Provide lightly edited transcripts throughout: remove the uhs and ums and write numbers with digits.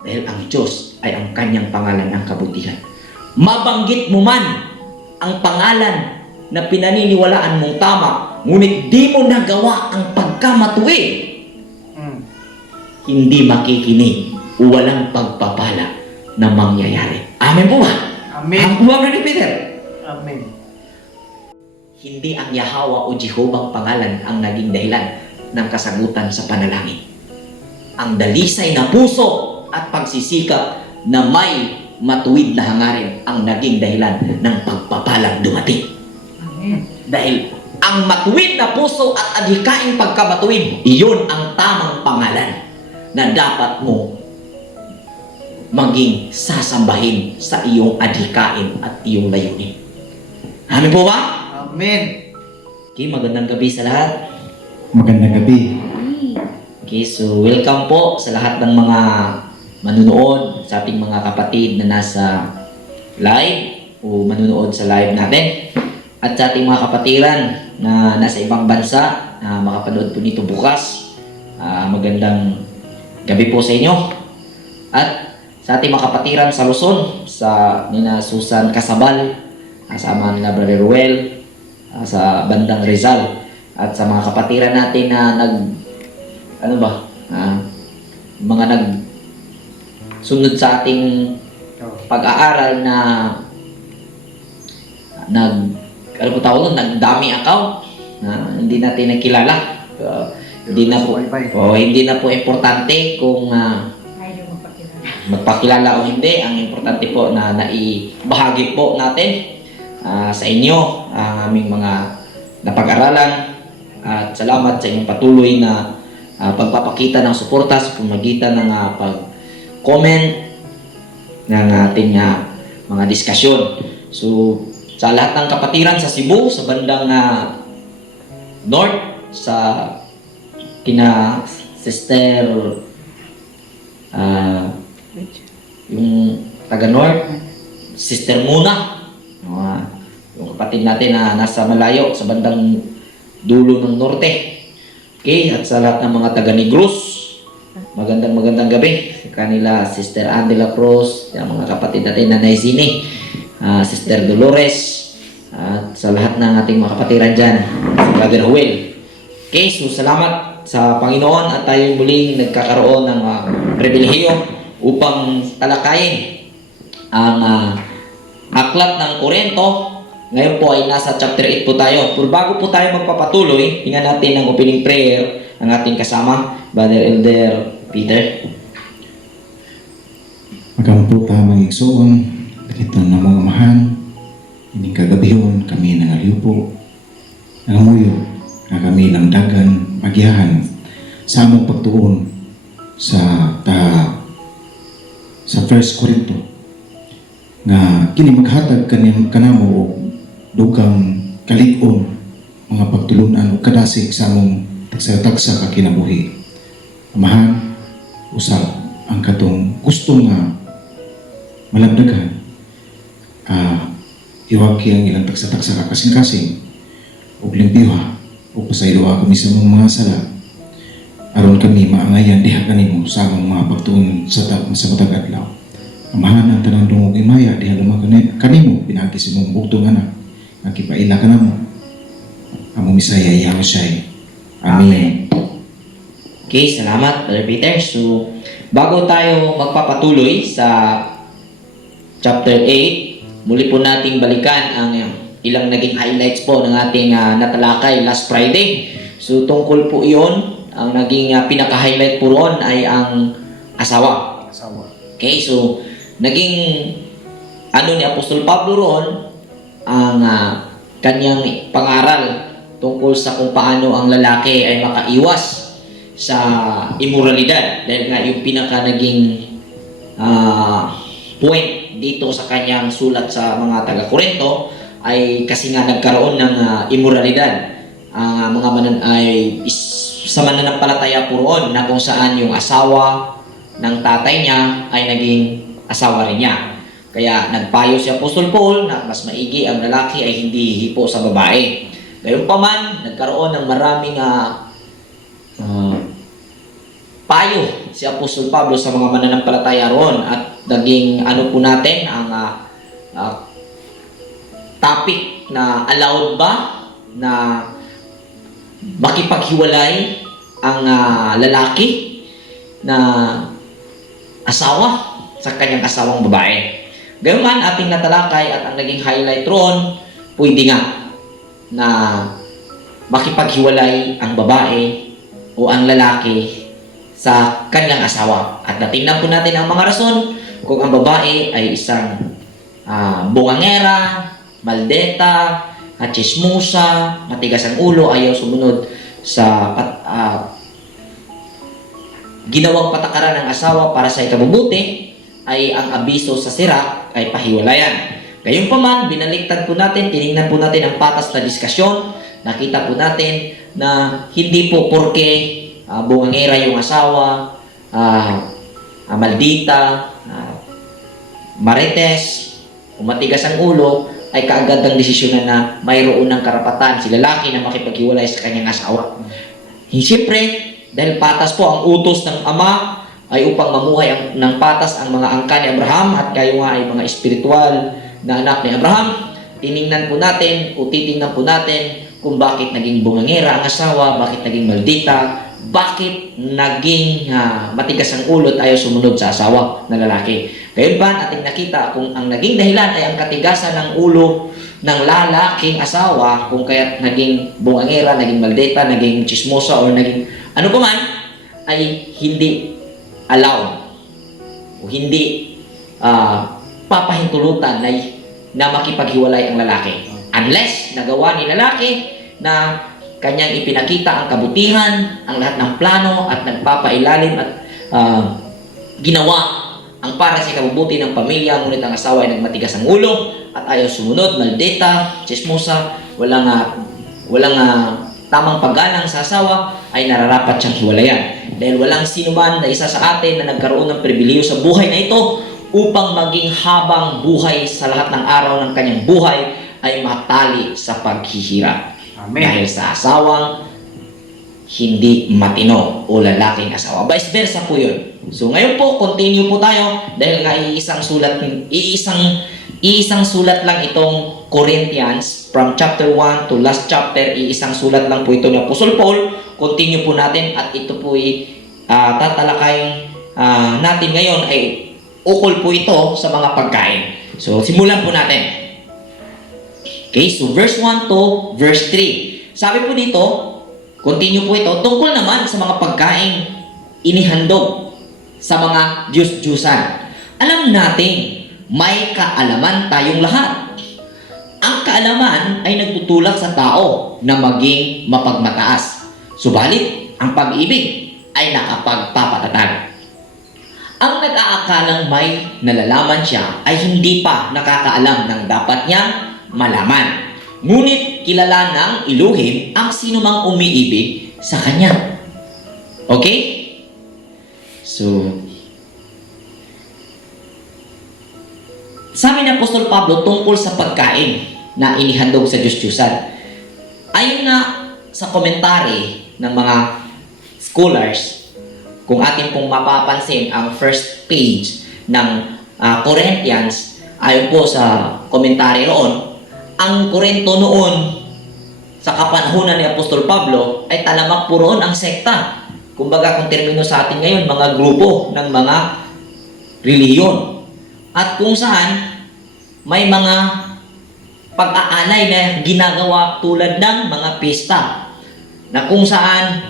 Dahil ang Diyos ay ang kanyang pangalan ng kabutihan. Mabanggit mo man ang pangalan na pinaniniwalaan mong tama, ngunit di mo nagawa ang pagkamatuwid, hindi makikinig o walang pagpapala na mangyayari. Amen po ba? Amen. Ang buwag ni Peter. Amen. Hindi ang Yahweh o Jehovah ang pangalan ang naging dahilan ng kasagutan sa panalangin. Ang dalisay na puso at pagsisikap na may matuwid na hangarin ang naging dahilan ng pagpapalang dumating. Amen. Dahil ang matuwid na puso at adhikaing pagkamatuwid, iyon ang tamang pangalan na dapat mo maging sasambahin sa iyong adhikain at iyong layunin. Amen po ba? Amen. Okay, magandang gabi sa lahat. Magandang gabi. Okay, so welcome po sa lahat ng mga manunood, sa ating mga kapatid na nasa live o manunood sa live natin. At sa ating mga kapatiran na nasa ibang bansa na makapanood po nito bukas, magandang gabi po sa inyo. At sa ating mga kapatiran sa Luzon, sa nina Susan Casabal, kasama nila Brother Ruel, sa bandang Rizal, at sa mga kapatiran natin na mga sunod sa ating pag-aaral na nagdami account na hindi natin nakilala. Hindi na po importante kung magpakilala o hindi. Ang importante po na naibahagi po natin sa inyo ang aming mga napag-aralan, at salamat sa inyong patuloy na pagpapakita ng suporta sa pamagitan ng pag-comment ng ating mga diskusyon. So, sa lahat ng kapatiran sa Cebu, sa bandang North, sa kina Sister yung taga North, Sister Muna, yung kapatid natin na nasa malayo sa bandang dulo ng norte. Okay, at sa lahat ng mga taga Negros, magandang gabi sa kanila, Sister Ann de la Cruz, yung mga kapatid natin na Naizini, Sister Dolores, at sa lahat ng ating mga kapatiran dyan, si Brother Joel. Okay, so salamat sa Panginoon at tayo muling nagkakaroon ng pribilehiyo upang talakayin ang aklat ng Korinto. Ngayon po ay nasa chapter 8 po tayo. Pero bago po tayo magpapatuloy, tingnan natin ang opening prayer ng ating kasama, Brother Elder Peter. Magampo ta mga igsoon, itong namang amahan, ining kagabihon kami nangaliw po, nangamuyo, na kami ng dagan, magiyahan, sa among pagtuon sa 1 Korinto, nga kini maghatag kanamo og dugang kalig-on mga pagtulunan o kadasig sa among tagsa-tagsa ka kinabuhi. Amahan, usab ang katong gusto nga malabdagan, iwagi ang ilang tagsa-tagsa ka kasing-kasing o limpiwa o pasayloa kami sa mga sala aron kami maangayan diha kanimo sa among mga pagtuon sa matag adlaw. Amahan ang tanang dungog imaya diha lumagan kanimo pinagi sa mong bugtong anak nga kipaila ka namo among Misaya Yahushua. Amen. Okay, salamat Brother Peter. So, bago tayo magpapatuloy sa chapter 8, muli po nating balikan ang ilang naging highlights po ng ating natalakay last Friday. So, tungkol po iyon, ang naging pinaka-highlight po roon ay ang asawa. Okay, so, naging ni Apostol Pablo roon, ang kanyang pangaral tungkol sa kung paano ang lalaki ay makaiwas sa immoralidad. Dahil nga yung pinaka naging point dito sa kanyang sulat sa mga taga-Korinto ay kasi nga nagkaroon ng immoralidad. Ang mga sa mananampalataya po roon na kung saan yung asawa ng tatay niya ay naging asawa rin niya. Kaya nagpayo si Apostol Paul na mas maigi ang lalaki ay hindi hipo sa babae. Gayunpaman, nagkaroon ng maraming payo si Apostol Pablo sa mga mananampalataya roon at naging ano po natin ang topic na allowed ba na makipaghiwalay ang lalaki na asawa sa kanyang asawang babae. Gayun man ating natalakay at ang naging highlight roon, pwede nga na makipaghiwalay ang babae o ang lalaki sa kanyang asawa. At natingnan po natin ang mga rason kung ang babae ay isang bungangera, maldeta, chismosa, matigas ang ulo, ayaw sumunod sa ginawang patakaran ng asawa para sa ikabubuti, ay ang abiso sa sira ay pahiwalayan. Gayunpaman, binaliktad po natin, tinignan po natin ang patas na diskasyon, nakita po natin na hindi po porke bungangera yung asawa, maldita, marites, matigas ang ulo, ay kaagad ang desisyonan na mayroon ng karapatan si lalaki na makipaghiwalay sa kanyang asawa. Siyempre, dahil patas po ang utos ng ama ay upang mamuhay ng patas ang mga angka ni Abraham at kayo nga ay mga espiritual na anak ni Abraham, titingnan po natin kung bakit naging bungangera ang asawa, bakit naging maldita, bakit naging matigas ang ulo at ayaw sumunod sa asawa na lalaki. Gayon pa, ating nakita kung ang naging dahilan ay ang katigasan ng ulo ng lalaking asawa, kung kaya't naging bungangera, naging maldita, naging chismosa, o naging ano pa man, ay hindi allowed o hindi papahintulutan na makipaghiwalay ang lalaki. Unless nagawa ni lalaki na kanyang ipinakita ang kabutihan, ang lahat ng plano at nagpapailalim at ginawa ang para sa ikabubuti ng pamilya, ngunit ang asawa ay nagmatigas ang ulo at ayaw sumunod, maldita, chismosa, walang tamang paggalang sa asawa, ay nararapat siyang hiwalayan. Dahil walang sinuman na isa sa atin na nagkaroon ng pribiliyo sa buhay na ito upang maging habang buhay sa lahat ng araw ng kanyang buhay ay matali sa paghihirap. Amen. Dahil sa asawang hindi matino o lalaking asawa. Vice versa po yun. So ngayon po, continue po tayo dahil nga iisang sulat lang itong Corinthians from chapter 1 to last chapter, iisang sulat lang po ito ni Apostle Paul. Continue po natin at ito po tatalakayin natin ngayon ay ukol po ito sa mga pagkain. So simulan po natin. Okay, so verse 1 to verse 3. Sabi po dito, continue po ito, tungkol naman sa mga pagkain inihandog sa mga Diyos-Diyusan. Alam natin, may kaalaman tayong lahat. Ang kaalaman ay nagtutulak sa tao na maging mapagmataas. Subalit, ang pag-ibig ay nakapagpapatatag. Ang nag-aakalang may nalalaman siya ay hindi pa nakakaalam ng dapat niyang malaman. Ngunit kilala ng iluhim ang sinumang umiibig sa kanya. Okay? So, sabi ni Apostol Pablo tungkol sa pagkain na inihandog sa Diyos-Diyusan. Ayon nga sa komentary ng mga scholars, kung atin pong mapapansin ang first page ng Corinthians, ayon po sa komentary roon, ang Korinto noon sa kapanahunan ni Apostol Pablo ay talamak po roon ang sekta. Kumbaga kung termino sa atin ngayon, mga grupo ng mga reliyon. At kung saan may mga pag-aalay na ginagawa tulad ng mga pista. Na kung saan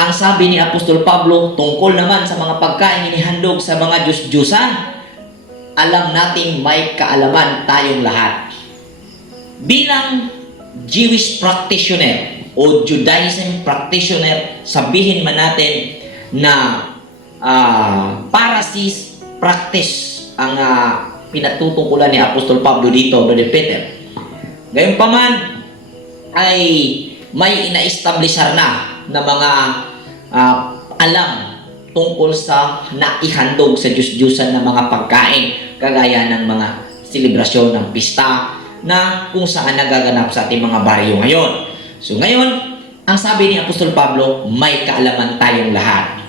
ang sabi ni Apostol Pablo tungkol naman sa mga pagkain inihandog sa mga Diyos-Diyusan, alam nating may kaalaman tayong lahat. Bilang Jewish practitioner o Judaism practitioner, sabihin man natin na Pharisees practice ang pinatutungkulan ni Apostol Pablo dito, Brother Peter. Gayunpaman ay may ina-establishar na mga alam tungkol sa naihandog sa Diyos-Diyusan na mga pagkain, kagaya ng mga selebrasyon ng pista na kung saan nagaganap sa ating mga baryo ngayon. So ngayon, ang sabi ni Apostol Pablo, may kaalaman tayong lahat.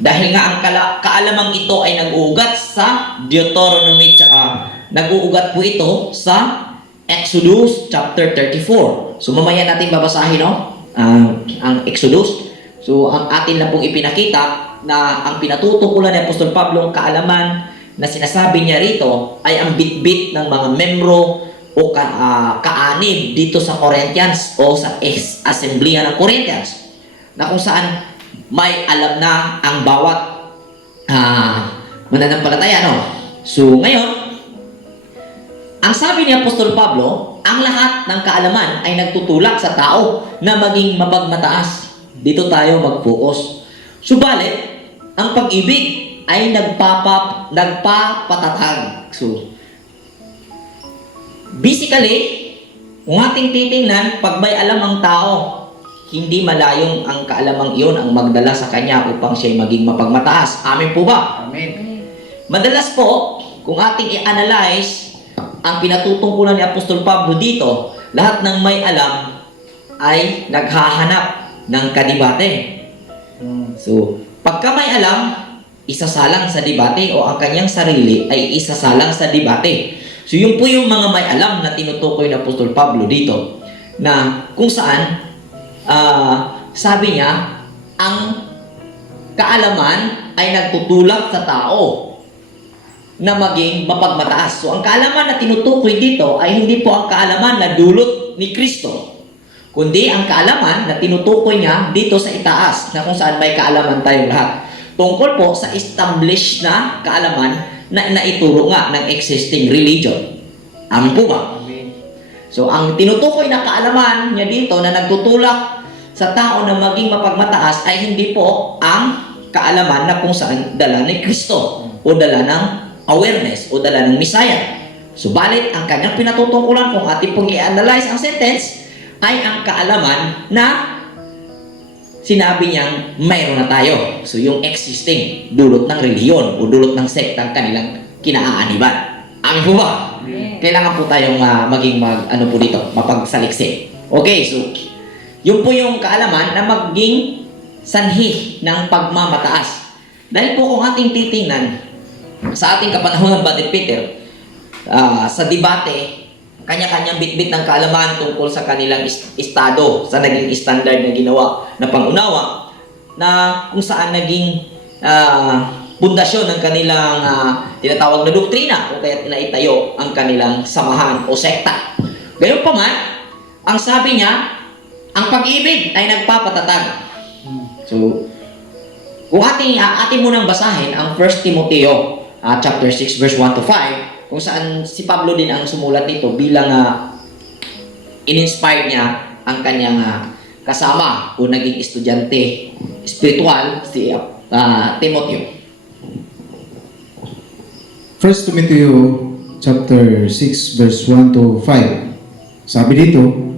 Dahil nga ang kaalamang ito ay nag-uugat sa Deuteronomy, nag-uugat po ito sa Exodus chapter 34. So mamaya natin babasahin, no? Ang Exodus. So ang atin lang pong ipinakita na ang pinatutukulan ni Apostol Pablo, ang kaalaman na sinasabi niya rito ay ang bitbit ng mga membro o kaanib dito sa Corinthians o sa Assembleya ng Corinthians, na kung saan may alam na ang bawat mananampalataya, no? So ngayon, ang sabi ni Apostol Pablo, ang lahat ng kaalaman ay nagtutulak sa tao na maging mapagmataas. Dito tayo mag-focus. Subalit, ang pag-ibig ay nagpapatatag. So, basically, kung ating titingnan, pag may alam ang tao, hindi malayong ang kaalamang iyon ang magdala sa kanya upang siya'y maging mapagmataas. Amin po ba? Amen. Madalas po, kung ating i-analyze ang pinatutungkulan ni Apostol Pablo dito, lahat ng may alam ay naghahanap ng kadibate. So, pagka may alam, isasalang sa debate o ang kanyang sarili ay isasalang sa debate. So, yun po yung mga may alam na tinutukoy ni Apostol Pablo dito, na kung saan sabi niya, ang kaalaman ay nagtutulak sa tao na maging mapagmataas. So, ang kaalaman na tinutukoy dito ay hindi po ang kaalaman na dulot ni Kristo, kundi ang kaalaman na tinutukoy niya dito sa itaas, na kung saan may kaalaman tayong lahat. Tungkol po sa established na kaalaman na naituro nga ng existing religion. Amin po ba? Amen. So, ang tinutukoy na kaalaman niya dito na nagtutulak sa tao na maging mapagmataas ay hindi po ang kaalaman na kung saan dala ni Kristo o dala ng awareness o dala ng Messiah. Subalit, ang kanyang pinatutungkulan, kung ating pong i-analyze ang sentence, ay ang kaalaman na sinabi niyang mayroon na tayo. So, yung existing dulot ng reliyon o dulot ng sektang kanilang kinaaaniban. Amin po ba? Amen. Kailangan po tayong maging mapagsaliksik. Okay, so, yun po yung kaalaman na maging sanhi ng pagmamataas. Dahil po kung ating titingnan, sa ating kapanahonan, Brother Peter, sa debate, kanya-kanyang bitbit ng kaalaman tungkol sa kanilang estado, sa naging standard na ginawa na pangunawa, na kung saan naging pundasyon ng kanilang tinatawag na doktrina o kaya tinaitayo ang kanilang samahan o sekta. Gayunpaman, ang sabi niya, ang pag-ibig ay nagpapatatag. So, kung ating munang basahin ang 1 Timoteo chapter 6 verse 1 to 5, kung saan si Pablo din ang sumulat nito bilang in-inspire niya ang kanyang kasama o naging estudyante spiritual, si Timoteo. 1 Timoteo chapter 6 verse 1 to 5. Sabi dito,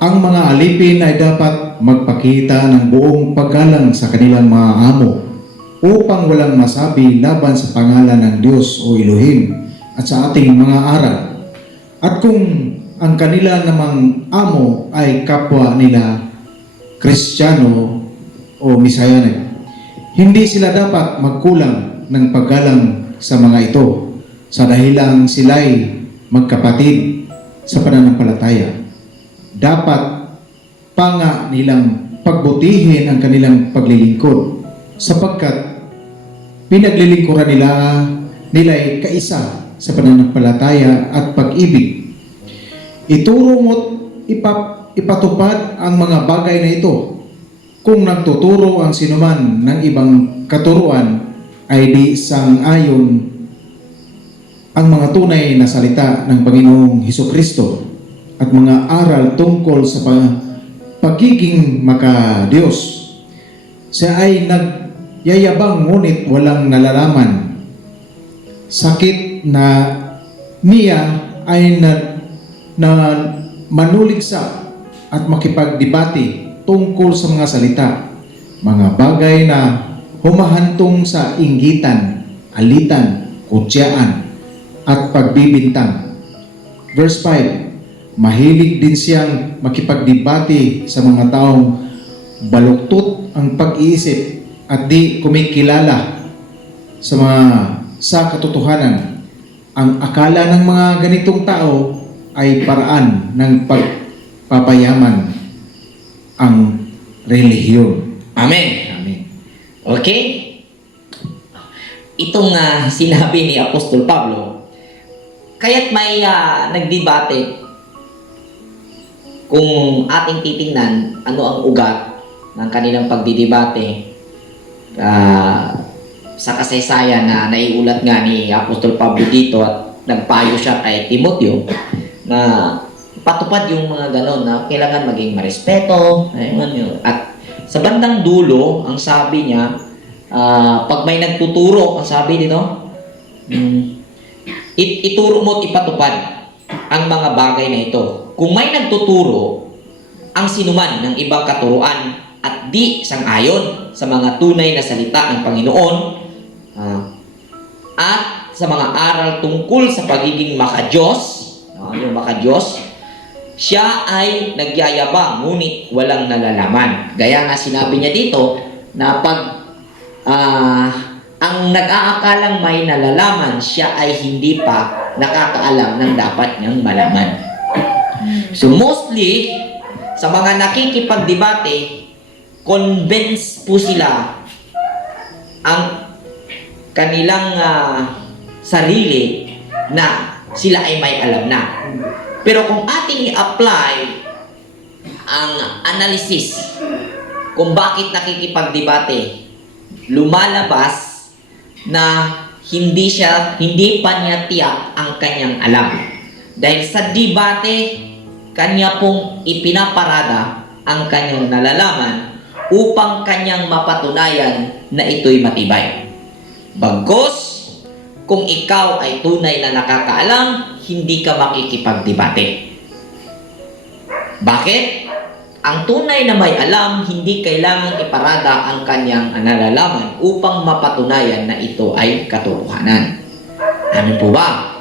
ang mga alipin ay dapat magpakita ng buong paggalang sa kanilang mga amo upang walang masabi laban sa pangalan ng Diyos o Elohim at sa ating mga aral. At kung ang kanila namang amo ay kapwa nila Kristiyano o Misayanig, hindi sila dapat magkulang ng paggalang sa mga ito sa dahilang sila'y magkapatid sa pananampalataya. Dapat pa nga nilang pagbutihin ang kanilang paglilingkod sapagkat pinaglilingkuran nila'y kaisa sa pananampalataya at pag-ibig. Ituro mo't ipatupad ang mga bagay na ito. Kung nagtuturo ang sinuman ng ibang katuruan ay di sang-ayon ang mga tunay na salita ng Panginoong Hesukristo at mga aral tungkol sa pagiging maka-Diyos. Siya ay nagyayabang ngunit walang nalalaman. Sakit na niya ay na manuligsa at makipagdebate tungkol sa mga salita, mga bagay na humahantong sa inggitan, alitan, kutsiyaan, at pagbibintang. Verse 5, mahilig din siyang makipagdebate sa mga taong baluktot ang pag-iisip at di kumikilala sa katotohanan. Ang akala ng mga ganitong tao ay paraan ng pagpapayaman ang relihiyon. Amen. Amen. Okay? Itong sinabi ni Apostol Pablo, kaya't may nagdebate kung ating titingnan ano ang ugat ng kanilang pagdidebate sa kasaysayan na naiulat nga ni Apostol Pablo dito at nagpayo siya kay Timoteo na patupad yung mga ganon na kailangan maging marespeto. At sa bandang dulo, ang sabi niya, pag may nagtuturo, ang sabi dito, ituro mo at ipatupad ang mga bagay na ito. Kung may nagtuturo, ang sinuman ng ibang katuruan at di sang-ayon sa mga tunay na salita ng Panginoon at sa mga aral tungkol sa pagiging makadiyos, yung makadiyos, siya ay nagyayabang ngunit walang nalalaman. Gaya nga sinabi niya dito na pag ang nag-aakalang may nalalaman, siya ay hindi pa nakakaalam ng dapat niyang malaman. So mostly, sa mga nakikipagdebate, convince po sila ang kanilang sarili na sila ay may alam na. Pero kung ating i-apply ang analysis kung bakit nakikipagdebate, lumalabas na hindi pa niya tiyak ang kanyang alam. Dahil sa debate, kanya pong ipinaparada ang kanyang nalalaman upang kanyang mapatunayan na ito'y matibay. Bagkus, kung ikaw ay tunay na nakakaalam, hindi ka makikipagdebate. Bakit? Ang tunay na may alam, hindi kailangang iparada ang kanyang nalalaman upang mapatunayan na ito ay katotohanan. Amin po ba?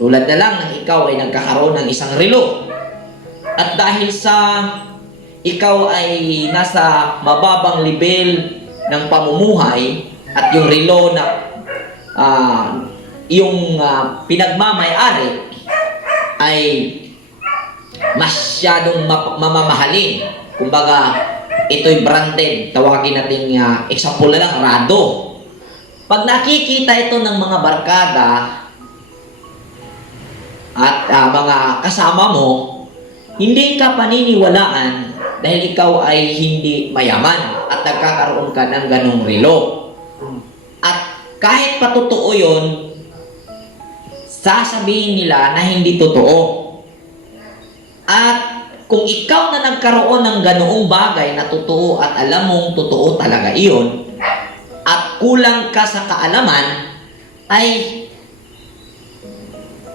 Tulad na lang ng ikaw ay nagkakaroon ng isang relo. At dahil sa ikaw ay nasa mababang level ng pamumuhay at yung relo na pinagmamay-ari ay masyadong mamamahalin. Kumbaga, ito'y branded. Tawagin natin example na lang, Rado. Pag nakikita ito ng mga barkada at mga kasama mo, hindi ka paniniwalaan dahil ikaw ay hindi mayaman at nagkakaroon ka ng ganong relo. At kahit patotoo yun, sasabihin nila na hindi totoo. At kung ikaw na nagkaroon ng ganoong bagay na totoo at alam mong totoo talaga iyon, at kulang ka sa kaalaman, ay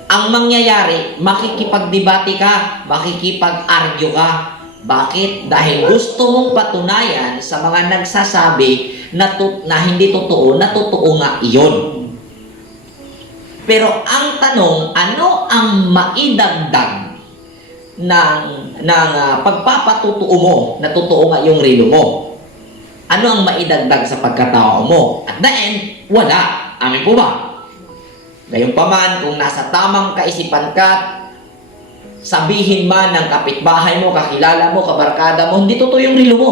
ang mangyayari, makikipagdebate ka, makikipag-argue ka. Bakit? Dahil gusto mong patunayan sa mga nagsasabi na hindi totoo, na totoo nga iyon. Pero ang tanong, ano ang maidagdag ng pagpapatutuo mo na totoo nga yung relo mo? Ano ang maidagdag sa pagkatao mo? At the end, wala. Amin po ba? Gayunpaman, kung nasa tamang kaisipan ka, sabihin man ng kapitbahay mo, kakilala mo, kabarkada mo, hindi totoo yung relo mo.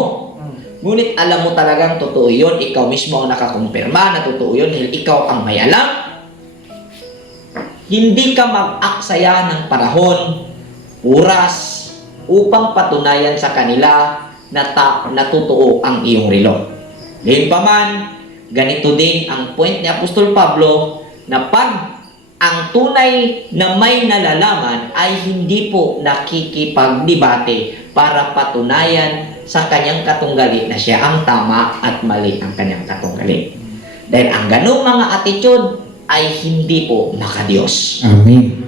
Ngunit alam mo talagang totoo yun, ikaw mismo ang nakakumpirma na totoo yun, dahil ikaw ang may alam. Hindi ka mag-aksaya ng panahon, oras, upang patunayan sa kanila na totoo ang iyong relo. Gayunpaman, ganito din ang point ni Apostol Pablo, na pag ang tunay na may nalalaman ay hindi po nakikipagdebate para patunayan sa kanyang katunggali na siya ang tama at mali ang kanyang katunggali. Dahil ang ganong mga attitude ay hindi po makadiyos. Amen.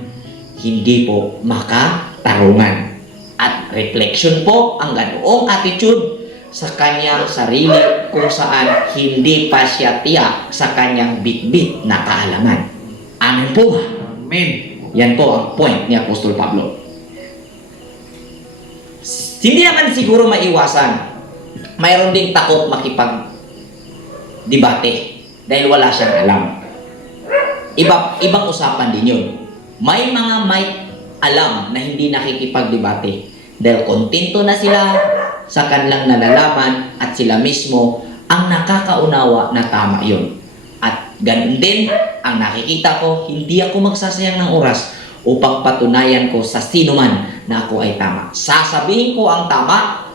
Hindi po makatarungan. At reflection po ang ganoong attitude sa kanyang sarili kung saan hindi pa siya tiyak sa kanyang bitbit na kaalaman. Amen po ba? Amen. Yan po ang point ni Apostol Pablo. Hindi naman siguro maiwasan. Mayroon ding takot debate dahil wala siyang alam. Ibang usapan din yun. May mga may alam na hindi nakikipagdebate dahil kontento na sila sa kanilang nalalaman at sila mismo ang nakakaunawa na tama yun. At ganun din ang nakikita ko, hindi ako magsasayang ng oras upang patunayan ko sa sino man na ako ay tama. Sasabihin ko ang tama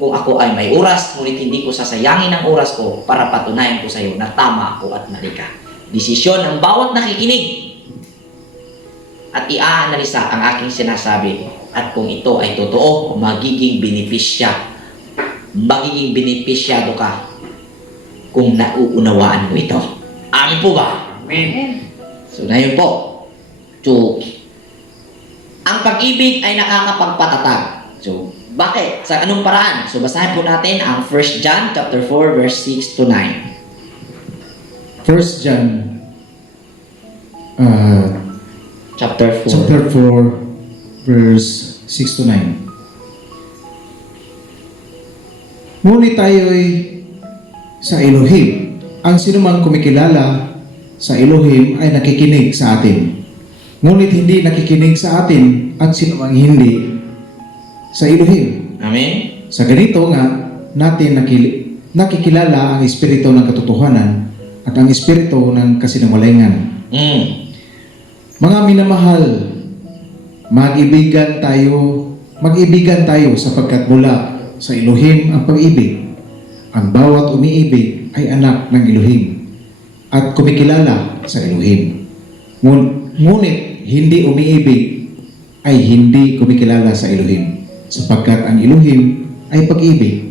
kung ako ay may oras, ngunit hindi ko sasayangin ang oras ko para patunayan ko sa iyo na tama ako at mali ka. Desisyon ng bawat nakikinig at i-aanalisa ang aking sinasabi at kung ito ay totoo, magiging benepisyado ka kung nauunawaan mo ito. Amin po ba? Amen. So na yun po. So, ang pag-ibig ay nakakapagpatatag. So, bakit? Sa anong paraan? So, basahin po natin ang 1 John chapter 4 verse 6 to 9. 1 John Chapter 4. chapter 4 verse 6 to 9. Ngunit tayo'y sa Elohim. Ang sinumang kumikilala sa Elohim ay nakikinig sa atin. Ngunit hindi nakikinig sa atin at sinumang hindi sa Elohim. Amen? Sa ganito nga, natin nakikilala ang Espiritu ng katotohanan at ang Espiritu ng kasinungalingan. Mga minamahal, mag-ibigan tayo sapagkat mula sa Elohim ang pag-ibig. Ang bawat umiibig ay anak ng Elohim at kumikilala sa Elohim. Ngunit hindi umiibig ay hindi kumikilala sa Elohim sapagkat ang Elohim ay pag-ibig.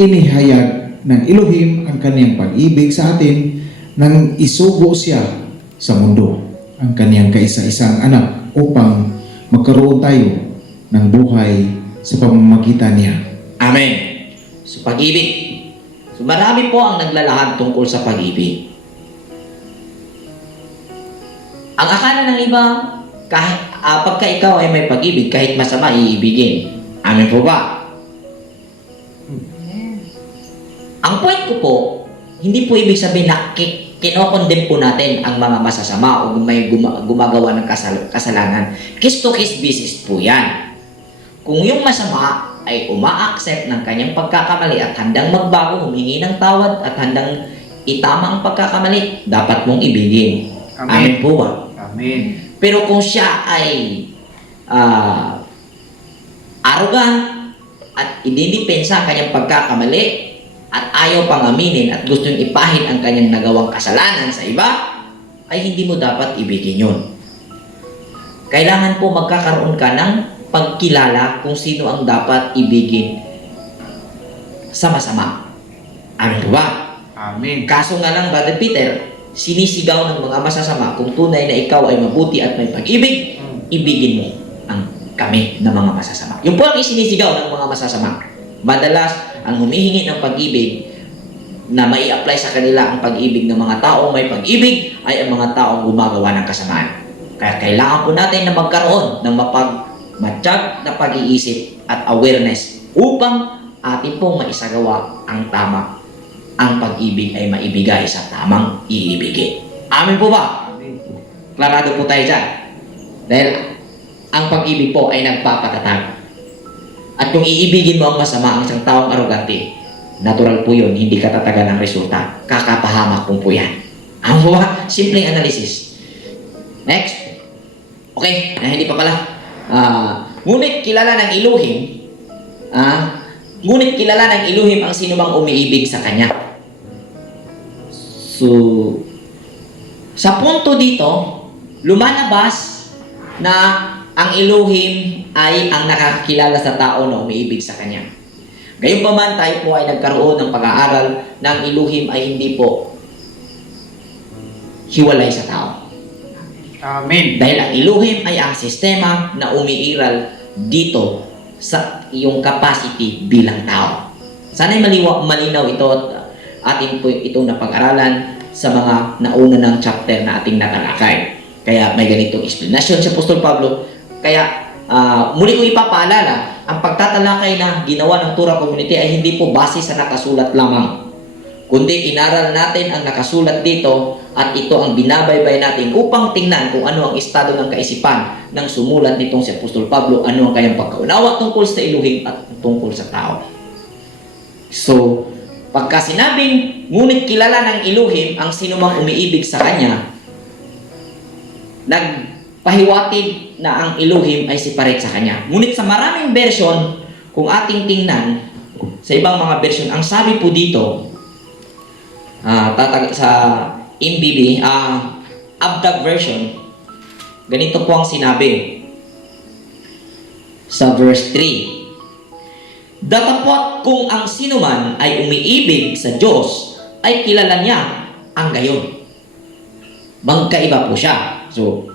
Inihayag ng Elohim ang kaniyang pag-ibig sa atin nang isugo siya sa mundo ang kaniyang kaisa-isang anak upang magkaroon tayo ng buhay sa pamamagitan niya. Amen. So, pag-ibig. So, marami po ang naglalahad tungkol sa pag-ibig. Ang akala ng iba, kahit pagka ikaw ay may pag-ibig, kahit masama, iibigin. Amen po ba? Ang point ko po, hindi po ibig sabihin na kinokondem po natin ang mga masasama o may gumagawa ng kasalanan. Case-to-case basis po yan. Kung yung masama ay uma-accept ng kanyang pagkakamali at handang magbago, humingi ng tawad at handang itama ang pagkakamali, dapat mong ibigin. Amen po ba? Amen. Pero kung siya ay arrogant at idinipensa ang kanyang pagkakamali at ayaw pang aminin at gusto niyong ipahid ang kanyang nagawang kasalanan sa iba, ay hindi mo dapat ibigin yun. Kailangan po magkakaroon ka ng pagkilala kung sino ang dapat ibigin sa masama. Amen po ba? Amen. Kaso nga lang, Brother Peter, sinisigaw ng mga masasama kung tunay na ikaw ay mabuti at may pag-ibig, ibigin mo ang kami na mga masasama. Yung po ang isinisigaw ng mga masasama. Madalas, ang humihingi ng pag-ibig na mai apply sa kanila ang pag-ibig ng mga taong may pag-ibig ay ang mga taong gumagawa ng kasamaan. Kaya kailangan po natin na magkaroon ng matiyag na pag-iisip at awareness upang atin pong maisagawa ang tama. Ang pag-ibig ay maibigay sa tamang iibigin. Amen po ba? Amen. Klarado po tayo dyan. Dahil ang pag-ibig po ay nagpapatatag. At kung iibigin mo ang masama ang isang taong arogante, natural po yun, hindi katatagan ang resulta. Kakapahamak po yan. Amen po ba? Simpleng analysis. Next. Okay, hindi pa pala. Ngunit kilala ng Elohim ang sino mang umiibig sa Kanya. So, sa punto dito, lumalabas na ang Elohim ay ang nakakilala sa tao na umiibig sa Kanya. Gayunpaman, tayo po ay nagkaroon ng pag-aaral na ang Elohim ay hindi po hiwalay sa tao. Amen. Dahil ang Elohim ay ang sistema na umiiral dito sa iyong capacity bilang tao. Sana'y malinaw ito at atin po itong napag-aralan sa mga nauna ng chapter na ating natalakay. Kaya may ganitong explanation si Apostol Pablo. Kaya muli ko ipapaalala, ang pagtatalakay na ginawa ng Torah Community ay hindi po base sa nakasulat lamang. kundi inaral natin ang nakasulat dito at ito ang binabaybay natin upang tingnan kung ano ang estado ng kaisipan ng sumulat nitong si Apostol Pablo, ano ang kanyang pagkaunawa tungkol sa Elohim at tungkol sa tao. So, pagka sinabing, ngunit kilala ng Elohim ang sinumang umiibig sa kanya, nagpahiwatig na ang Elohim ay separate sa kanya. Ngunit sa maraming version, kung ating tingnan, sa ibang mga version, ang sabi po dito, sa MBB, Abdag version, ganito po ang sinabi sa verse 3. Datapwat kung ang sinuman ay umiibig sa Diyos, ay kilala niya ang gayon. Magkaiba po siya. So,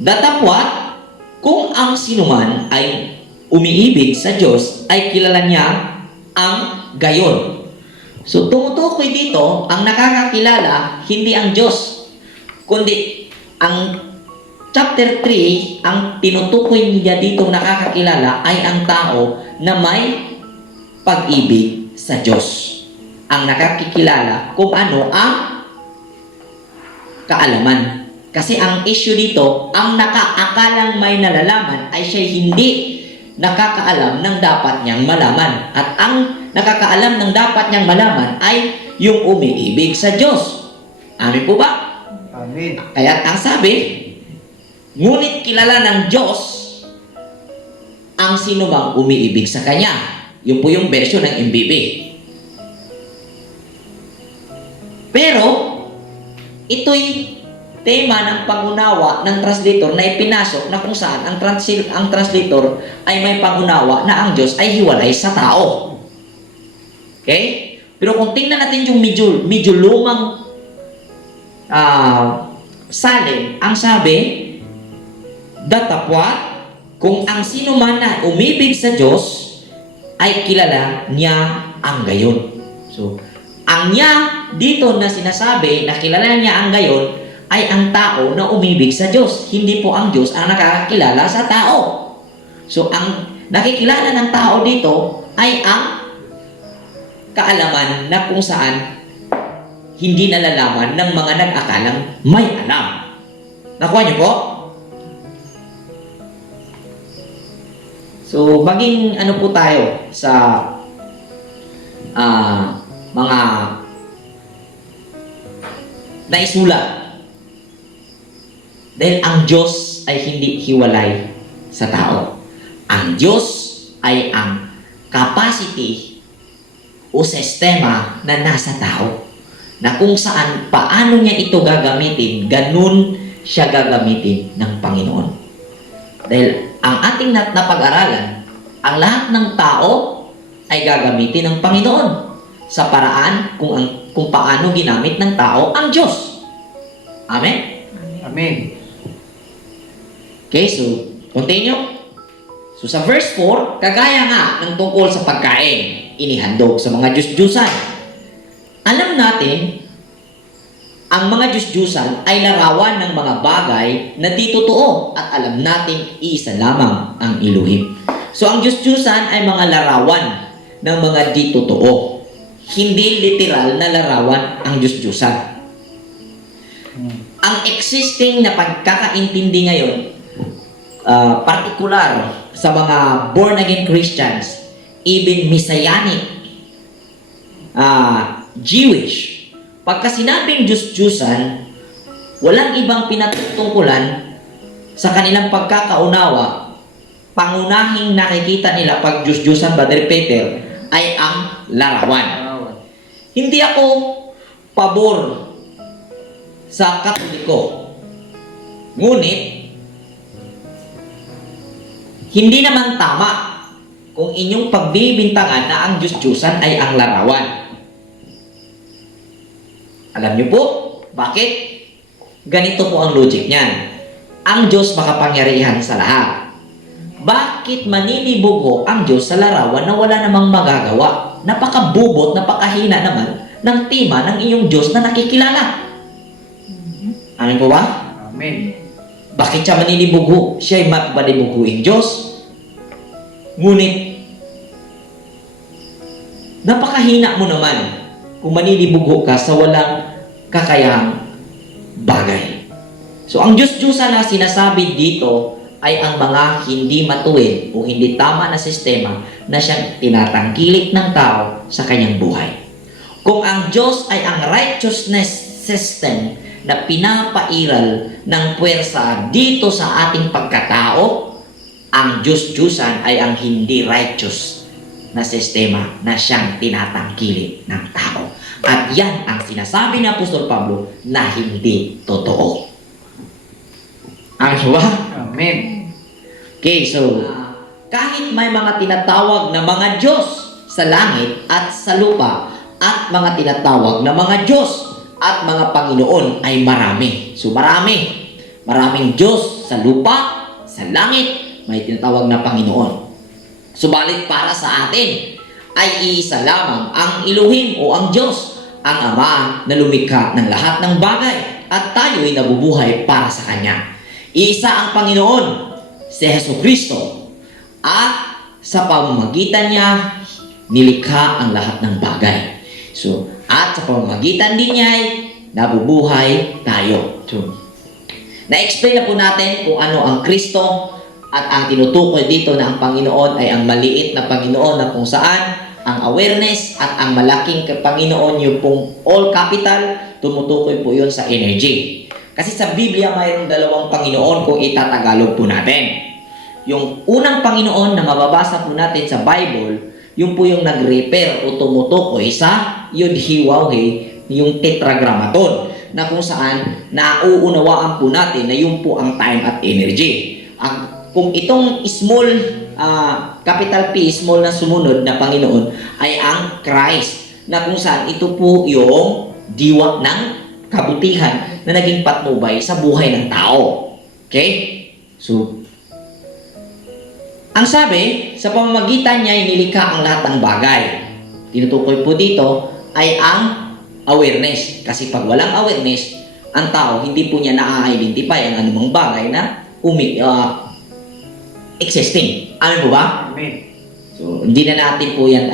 datapwat kung ang sinuman ay umiibig sa Diyos, ay kilala niya ang gayon. So, tumutukoy dito, ang nakakakilala, hindi ang Diyos, kundi ang chapter 3, ang tinutukoy niya dito nakakakilala ay ang tao na may pag-ibig sa Diyos. Ang nakakikilala kung ano ang kaalaman. Kasi ang issue dito, ang nakaakalang may nalalaman ay siya hindi nakakaalam ng dapat niyang malaman. At ang nakakaalam ng dapat niyang malaman ay yung umiibig sa Diyos. Amin po ba? Amen. Kaya ang sabi, ngunit kilala ng Diyos ang sinumang umiibig sa Kanya. Yun po yung version ng MBB. Pero, ito'y tema ng pangunawa ng translator na ipinasok na kung saan ang translator ay may pangunawa na ang Diyos ay hiwalay sa tao. Okay? Pero kung tingnan natin yung medyo lumang salin, ang sabi, datapwat, kung ang sino man na umibig sa Diyos, ay kilala niya ang gayon. So, ang niya dito na sinasabi na kilala niya ang gayon, ay ang tao na umibig sa Diyos. Hindi po ang Diyos ang nakakakilala sa tao. So, ang nakikilala ng tao dito ay ang kaalaman na kung saan hindi nalalaman ng mga nag-akalang may alam. Nakuha niyo po? So, maging ano po tayo sa mga naisulat. Dahil ang Diyos ay hindi hiwalay sa tao. Ang Diyos ay ang capacity o sistema na nasa tao. Na kung saan, paano niya ito gagamitin, ganun siya gagamitin ng Panginoon. Dahil ang ating napag-aralan, ang lahat ng tao ay gagamitin ng Panginoon sa paraan kung paano ginamit ng tao ang Diyos. Amen? Amen. Okay, so, continue. So, sa verse 4, kagaya nga ng tungkol sa pagkain, inihandog sa mga Diyos-Diyusan. Alam natin, ang mga Diyos-Diyusan ay larawan ng mga bagay na di totoo at alam natin isa lamang ang Elohim. So, ang Diyos-Diyusan ay mga larawan ng mga di totoo. Hindi literal na larawan ang Diyos-Diyusan. Ang existing na pagkakaintindi ngayon, particular sa mga born-again Christians, even Messianic, Jewish, pagka sinabing Diyos-Diyusan, walang ibang pinatutungkulan sa kanilang pagkakaunawa. Pangunahing nakikita nila pag Diyos-Diyusan, Brother Peter, ay ang larawan. Hindi ako pabor sa Katoliko. Ngunit, hindi naman tama kung inyong pagbibintangan na ang Diyos-Diyusan ay ang larawan. Alam niyo po, bakit? Ganito po ang logic niyan. Ang Diyos makapangyarihan sa lahat. Bakit maninibugo ang Diyos sa larawan na wala namang magagawa? Napakabubot, napakahina naman ng tema ng inyong Diyos na nakikilala. Amin po ba? Amen. Bakit siya maninibugo? Siya ay mapanibuguing Diyos. Ngunit, napakahina mo naman. kung manilibugho ka sa walang kakayahang bagay. So ang Diyos-Diyosan na sinasabi dito ay ang mga hindi matuwid o hindi tama na sistema na siyang tinatangkilik ng tao sa kanyang buhay. Kung ang Diyos ay ang righteousness system na pinapairal ng puwersa dito sa ating pagkatao, ang Diyos-Diyusan ay ang hindi righteous na sistema na siyang tinatangkilik ng tao. At yan ang sinasabi ni Apostol Pablo na hindi totoo. Ano ba? Amen. Okay, so kahit may mga tinatawag na mga Diyos sa langit at sa lupa at mga tinatawag na mga Diyos at mga Panginoon ay marami. So maraming Diyos sa lupa, sa langit, may tinatawag na Panginoon. Subalit para sa atin ay iisa lamang ang Elohim o ang Diyos, ang Ama na lumikha ng lahat ng bagay at tayo ay nabubuhay para sa Kanya. Iisa ang Panginoon, si Jesucristo, at sa pamamagitan niya, nilikha ang lahat ng bagay. So, at sa pamamagitan din niya ay nabubuhay tayo. So, na-explain na po natin kung ano ang Kristo at ang tinutukoy dito na ang Panginoon ay ang maliit na Panginoon na kung saan ang awareness at ang malaking Panginoon, yung pong all capital, tumutukoy po yun sa energy. Kasi sa Biblia, mayroong dalawang Panginoon kung itatagalog po natin. Yung unang Panginoon na mababasa po natin sa Bible, yung po yung nag-refer o tumutukoy sa Yod-Hi-Waw-He, yung tetragrammaton, na kung saan nauunawaan po natin na yun po ang time at energy. Kung itong small, capital P, small na sumunod na Panginoon, ay ang Christ, na kung saan ito po yung diwa ng kabutihan na naging patnubay sa buhay ng tao. Okay? So, ang sabi, sa pamamagitan niya, inilikha ang lahat ng bagay. Tinutukoy po dito ay ang awareness. Kasi pag walang awareness, ang tao, hindi po niya na-identify ang anumang bagay na existing. Amin po ba? Amen. So, hindi na natin po yan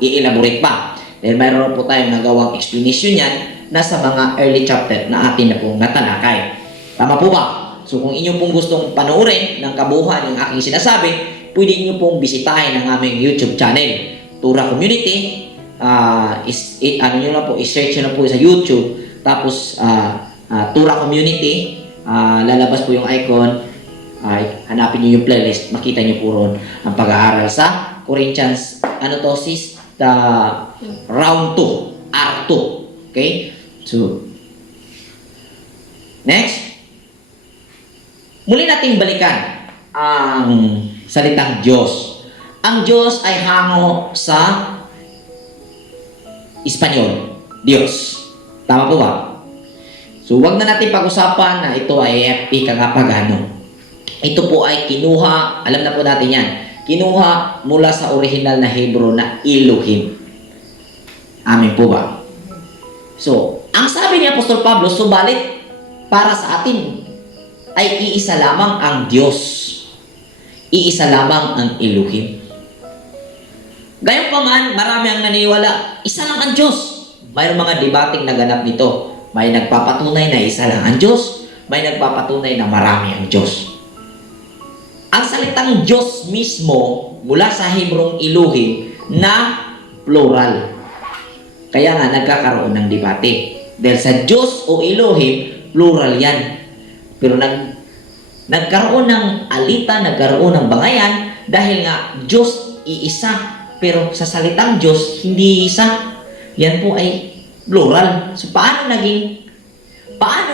i-elaborate pa. Dahil mayroon po tayong nagawang explanation yan na sa mga early chapter na atin na pong natalakay. Tama po ba? So kung inyo pong gustong panoorin ng kabuuan ng aking sinasabi, pwede nyo pong bisitahin ang aming YouTube channel, Tura Community. Ano nyo lang po, i-search nyo lang po sa YouTube, tapos Tura Community, lalabas po yung icon, hanapin nyo yung playlist, makita nyo po ron ang pag-aaral sa Corinthians, round 2, R2. Okay? So, next. Muli nating balikan ang salitang Diyos. Ang Diyos ay hango sa Espanyol, Diyos. Tama po ba? So, wag na natin pag-usapan na ito ay ikangapagano. Ito po ay kinuha, alam na po natin yan, kinuha mula sa original na Hebrew na Elohim. Amin po ba? So, ang sabi ni Apostol Pablo, subalit para sa atin ay iisa lamang ang Diyos. Iisa lamang ang Elohim. Gayunpaman, marami ang naniniwala, isa lang ang Diyos. Mayroong mga debating naganap nito. May nagpapatunay na isa lang ang Diyos, may nagpapatunay na marami ang Diyos. Ang salitang Diyos mismo mula sa Hebrong Elohim na plural. Kaya nga nagkakaroon ng debate. Dahil sa Diyos o Elohim, plural yan. Pero nagkaroon ng alitan, nagkaroon ng bangayan dahil nga Diyos iisa. Pero sa salitang Diyos, hindi isa. Yan po ay plural. So paano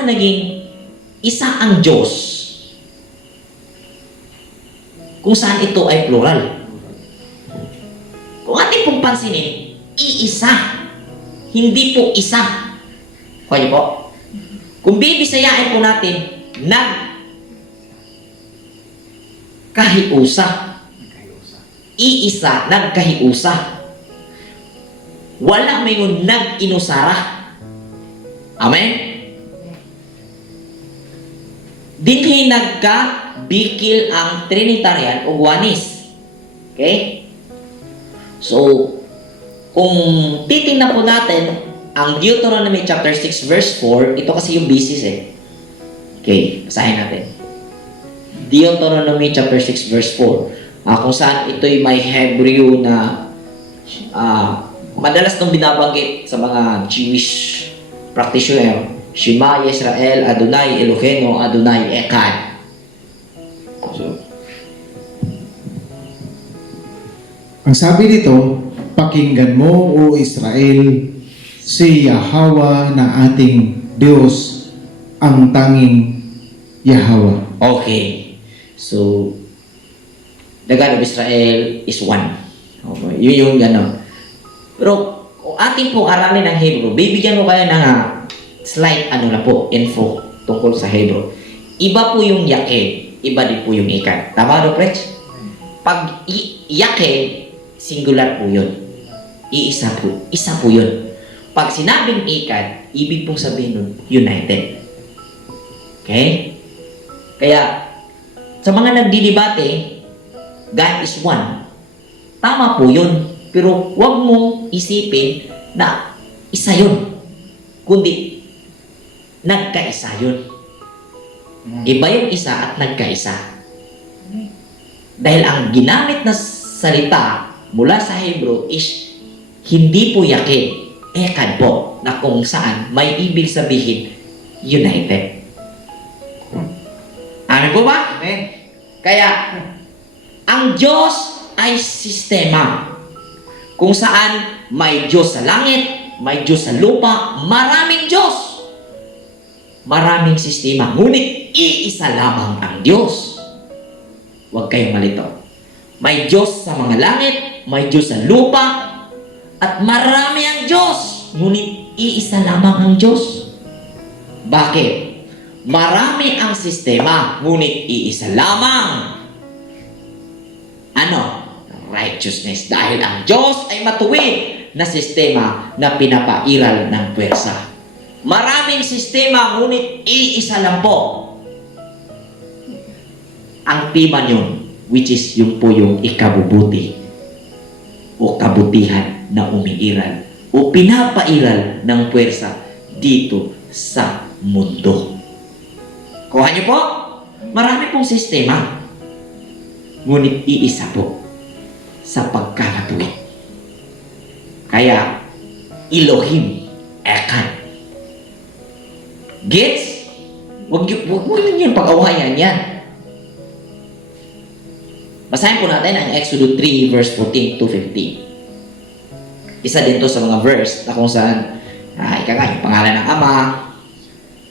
naging isa ang Diyos kung saan ito ay plural? Kung ating pong pansinin, iisa. Hindi po isa. Kaya po? Kung bibisayain po natin, nagkahiusa. Iisa, nagkahiusa. Wala mayroon nag-inusara. Amen? Dinhi nagka-bikil ang Trinitarian o Oneness. Okay? So, kung titingnan po natin ang Deuteronomy chapter 6 verse 4, ito kasi yung basis eh. Okay, basahin natin. Deuteronomy chapter 6 verse 4. Kung saan ito'y may Hebrew na madalas nung binabanggit sa mga Jewish practitioner. Shema Yisrael, Adonai Eloheinu, Adonai Echad. So, Ang sabi dito, pakinggan mo, O Israel, si Yahweh na ating Diyos, ang tanging Yahweh. okay. So, the God of Israel is one. Okay. Yun yung gano'n. Pero, kung ating pong aralin ng Hebrew, bibigyan ko kayo ng slight info tungkol sa Hebrew. Iba po yung Yaked, iba din po yung Echad. Tama do, Pretch? Pag Yaked, singular po yun. Isa po yun. Pag sinabing Echad, ibig pong sabihin nun, united. Okay? Kaya, sa mga nagdidebate, God is one. Tama po yun. Pero huwag mong isipin na isa yun. Kundi, nagkaisa yun. Iba yung isa at nagkaisa. Dahil ang ginamit na salita mula sa Hebrew is hindi po Yaked, Echad po, na kung saan may ibig sabihin united. Amin po ba? Amen. Kaya, ang Diyos ay sistema. Kung saan may Diyos sa langit, may Diyos sa lupa, maraming Diyos. Maraming sistema. Ngunit, iisa lamang ang Diyos. Huwag kayong malito. May Diyos sa mga langit, may Diyos sa lupa, at marami ang Diyos. Ngunit, iisa lamang ang Diyos. Bakit? Marami ang sistema, ngunit iisa lamang. Righteousness. Dahil ang Diyos ay matuwid na sistema na pinapairal ng puwersa. Maraming sistema, ngunit iisa lang po. Ang tema niyon, which is yung po yung ikabubuti o kabutihan na umiiral o pinapairal ng puwersa dito sa mundo. Kuha niyo po, marami pong sistema, ngunit iisa po sa pagkalatuwid. Kaya, Elohim, Echad. Gets? Huwag yun yung pag-awayan yan. Basahin po natin ang Exodus 3 verse 14 to 15. Isa din to sa mga verse na kung saan yung pangalan ng Ama,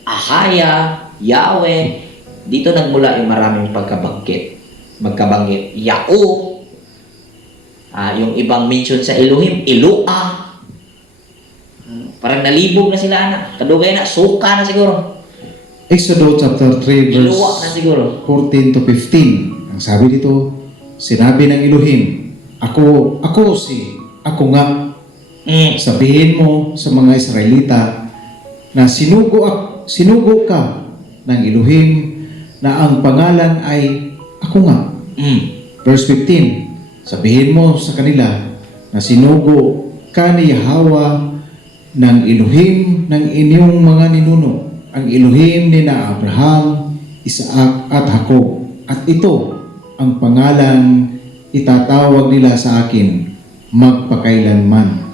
Ahaya, Yahweh, dito nagmula yung maraming magkabanggit. Yahoo, yung ibang mention sa Elohim, Eloah. Parang nalibog na sila, kadugay na, suka na siguro. Exodus chapter 3 verse Eloah na siguro. 14 to 15. Ang sabi dito, sinabi ng Elohim, ako nga. Sabihin mo sa mga Israelita na sinugo ka ng Elohim na ang pangalan ay ako nga. Verse 15, sabihin mo sa kanila na sinugo ka ni Yahweh ng Elohim ng inyong mga ninuno, ang Elohim ni na Abraham, Isaac at Jacob. At ito ang pangalan itatawag nila sa akin magpakailanman.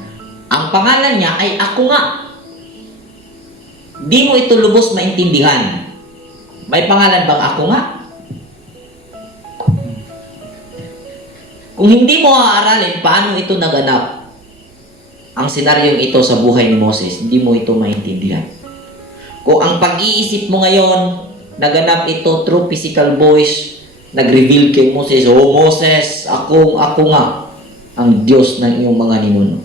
Ang pangalan niya ay ako nga. Di mo ito lubos maintindihan. May pangalan bang ako nga? Kung hindi mo aaralin paano ito naganap, ang senaryong ito sa buhay ni Moses, hindi mo ito maintindihan. Kung ang pag-iisip mo ngayon, naganap ito through physical voice, nag-reveal kay Moses, "Oh Moses, ako nga, ang Diyos ng iyong mga ninuno."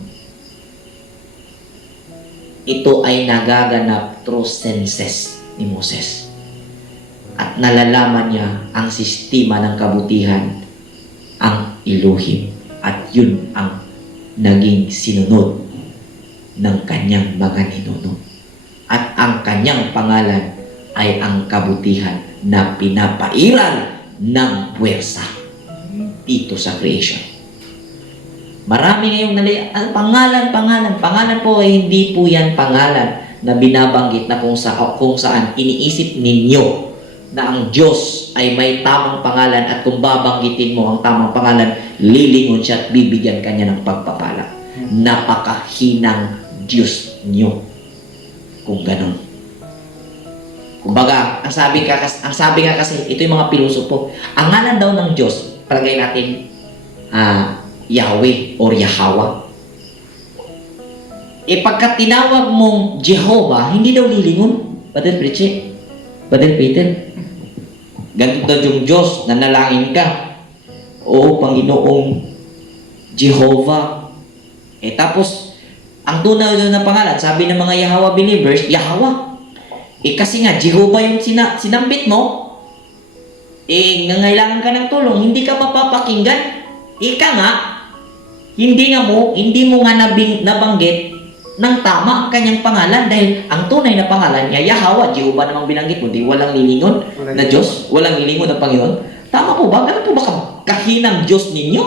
Ito ay nagaganap through senses ni Moses. At nalalaman niya ang sistema ng kabutihan, ang Elohim. At yun ang naging sinunod ng kanyang mga ninuno. At ang kanyang pangalan ay ang kabutihan na pinapairal ng puwersa dito sa creation. Marami ngayong pangalan po ay hindi po yan pangalan na binabanggit na kung saan iniisip ninyo na ang Diyos ay may tamang pangalan at kung babanggitin mo ang tamang pangalan, lilingon siya at bibigyan kanya ng pagpapala. Napakahinang Diyos niyo kung ganon. Kumbaga, ang sabi nga kasi, ito yung mga pilosopo, ang ngalan daw ng Diyos, palagay natin, Yahweh or Yahawa. Pagka tinawag mong Jehovah, hindi daw lilingon. Brother Peter, ganito daw yung Diyos, nanalangin ka. Oo, Panginoong Jehovah. Tapos, ang tunay doon na pangalan, sabi ng mga Yahawa believers, Yahawa. Kasi nga, Jehovah yung sinambit mo, ngangailangan ka ng tulong, hindi ka mapapakinggan. Ika nga, hindi mo nga nabanggit ng tama ang kanyang pangalan dahil ang tunay na pangalan niya, Yahawa, Jehovah namang binanggit mo, di walang lilingon na Diyos, walang lilingon na Panginoon. Tama po ba? Ganun po ba kahinang Diyos ninyo?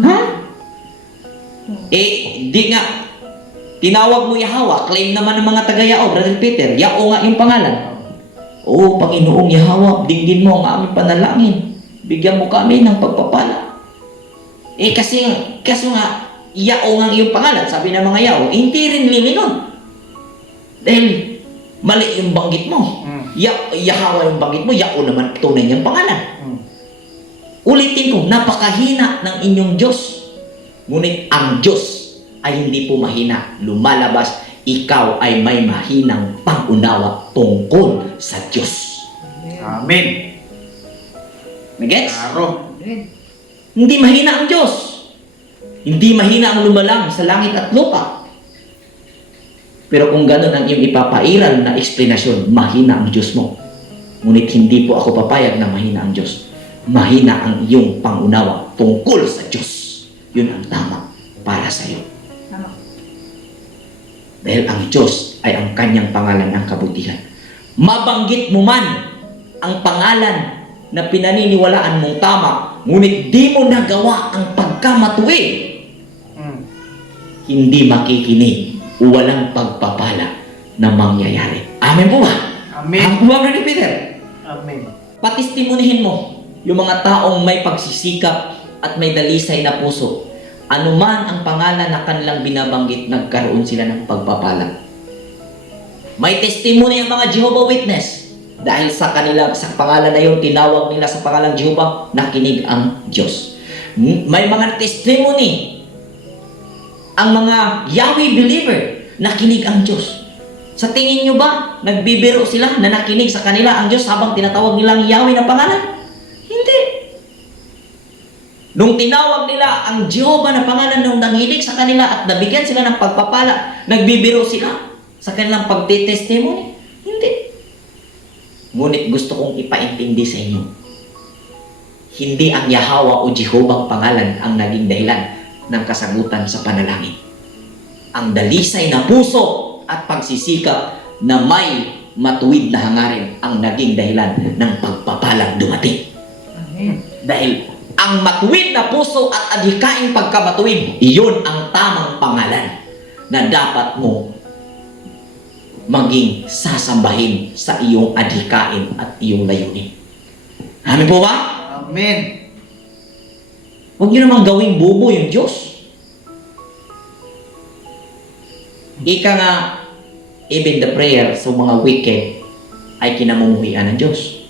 Ha? Di nga, tinawag mo Yahawa, claim naman ng mga taga-Yao, Brother Peter, Yao nga yung pangalan. Oo, Panginoong Yahawa, dinggin mo ang aming panalangin. Bigyan mo kami ng pagpapala. Kasi nga, Yao nga yung pangalan, sabi ng mga Yao, hindi rin lilingon. Dahil mali yung banggit mo. Yahawa yung banggit mo, Yao naman tunay niyang pangalan. Ulitin ko, napakahina ng inyong Diyos. Ngunit ang Diyos ay hindi po mahina. Lumalabas, ikaw ay may mahinang pangunawa tungkol sa Diyos. Amen. Nagets? Klaro. Hindi mahina ang Diyos. Hindi mahina ang lumalang sa langit at lupa. Pero kung gano'n ang iyong ipapairal na eksplanasyon, mahina ang Diyos mo. Ngunit hindi po ako papayag na mahina ang Diyos. Mahina ang iyong pangunawa tungkol sa Diyos. Yun ang tama para sa iyo. Dahil ang Diyos ay ang kanyang pangalan ng kabutihan. Mabanggit mo man ang pangalan na pinaniniwalaan mong tama, ngunit di mo nagawa ang pagkamatuwid, hindi makikinig o walang pagpapala na mangyayari. Amen po ba? Amen. Ang buwag na ni Peter. Amen. Patistimonihin mo yung mga taong may pagsisikap at may dalisay na puso. Anuman ang pangalan na kanilang binabanggit, nagkaroon sila ng pagpapala. May testimony ang mga Jehovah Witness. Dahil sa pangalan na yun, tinawag nila sa pangalang Jehovah, nakinig ang Diyos. May mga testimony ang mga Yahweh believer, nakinig ang Diyos. Sa tingin nyo ba, nagbibiro sila na nakinig sa kanila ang Diyos habang tinatawag nilang Yahweh na pangalan? Hindi. Nung tinawag nila ang Jehovah na pangalan, nung nanginig sa kanila at nabigyan sila ng pagpapala, nagbibiro sila sa kanilang pagtitestimony? Hindi. Ngunit gusto kong ipaintindi sa inyo, hindi ang Yahawa o Jehovah pangalan ang naging dahilan ng kasagutan sa panalangin. Ang dalisay na puso at pagsisikap na may matuwid na hangarin ang naging dahilan ng pagpapalang dumating. Amen. Dahil ang matuwid na puso at adhikaing pagkamatuwid, iyon ang tamang pangalan na dapat mo maging sasambahin sa iyong adhikain at iyong layunin. Amen po ba? Amen. Huwag niyo namang gawing bubo yung Diyos. Ika nga, even the prayer sa mga wicked ay kinamumuhian ng Diyos.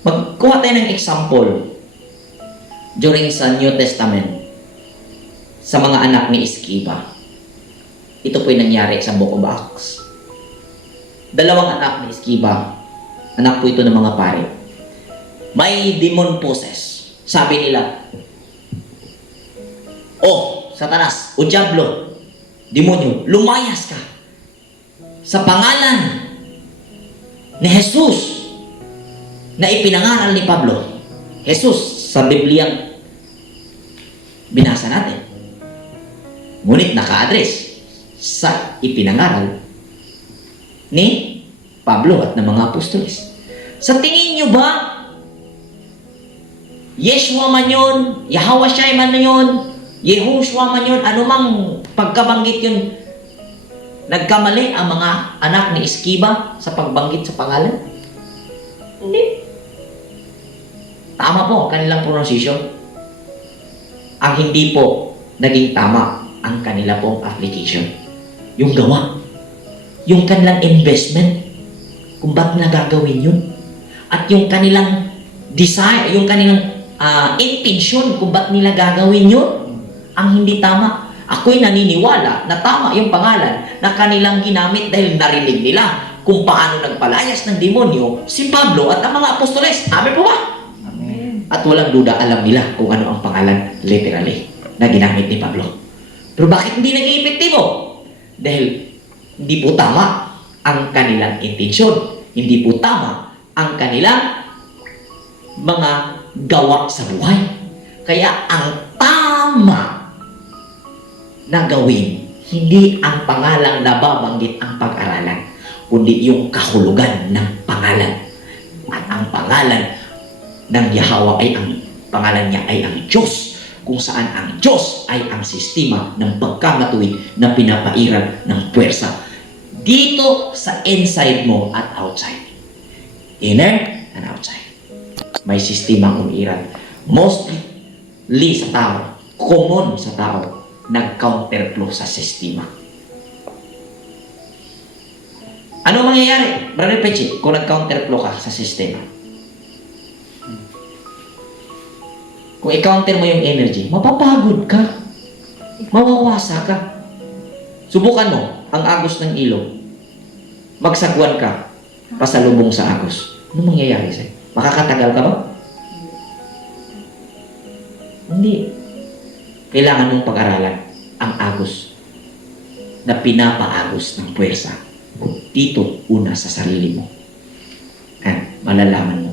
Magkuha tayo ng example during sa New Testament sa mga anak ni Sceva. Ito po yung nangyari sa Book of Acts. Dalawang anak ni Sceva. Anak po ito ng mga pare. May demon possess. Sabi nila, "Oh, Satanas, o Diablo, demonyo, lumayas ka sa pangalan ni Jesus na ipinangaral ni Pablo." Jesus sa Bibliang binasa natin. Ngunit naka-address sa ipinangaral ni Pablo at ng mga apostoles. Sa tingin nyo ba Yeshua man yun, Yahweh Shai man yun, Yehoshua man yun, anumang pagkabanggit yun, nagkamali ang mga anak ni Iskiba sa pagbanggit sa pangalan? Hindi. Tama po ang kanilang pronunciation. Ang hindi po naging tama ang kanila pong application. Yung gawa. Yung kanilang investment. Kung ba't nila gagawin yun. At yung kanilang desire, yung kanilang intention kung ba't nila gagawin yun. Ang hindi tama. Ako'y naniniwala na tama yung pangalan na kanilang ginamit dahil narinig nila kung paano nagpalayas ng demonyo si Pablo at ang mga apostoles. Amen po ba? Amen. At walang duda, alam nila kung ano ang pangalan literally na ginamit ni Pablo. Pero bakit hindi naging epektibo? Dahil hindi po tama ang kanilang intensyon. Hindi po tama ang kanilang mga gawa sa buhay. Kaya ang tama na gawin, hindi ang pangalang nababanggit ang pag-aralan, kundi yung kahulugan ng pangalan. At ang pangalan ng Yahweh ay ang pangalan niya ay ang Diyos, kung saan ang Diyos ay ang sistema ng pagkamatuwid na pinapairan ng puwersa dito sa inside mo at outside. Inner and outside. May sistema umiiran. Mostly sa tao, common sa tao, nag-counterflow sa sistema. Ano mangyayari, Brother Pechi, kung nag-counterflow ka sa sistema? Kung i-counter mo yung energy, mapapagod ka. Mawawasa ka. Subukan mo ang agos ng ilog. Magsagwan ka, pasalubong sa agos. Ano mangyayari sa'yo? Makakatagal ka ba? Hindi. Kailangan mong pag-aralan ang agos na pinapaagos ng puwersa. Dito, una sa sarili mo. At malalaman mo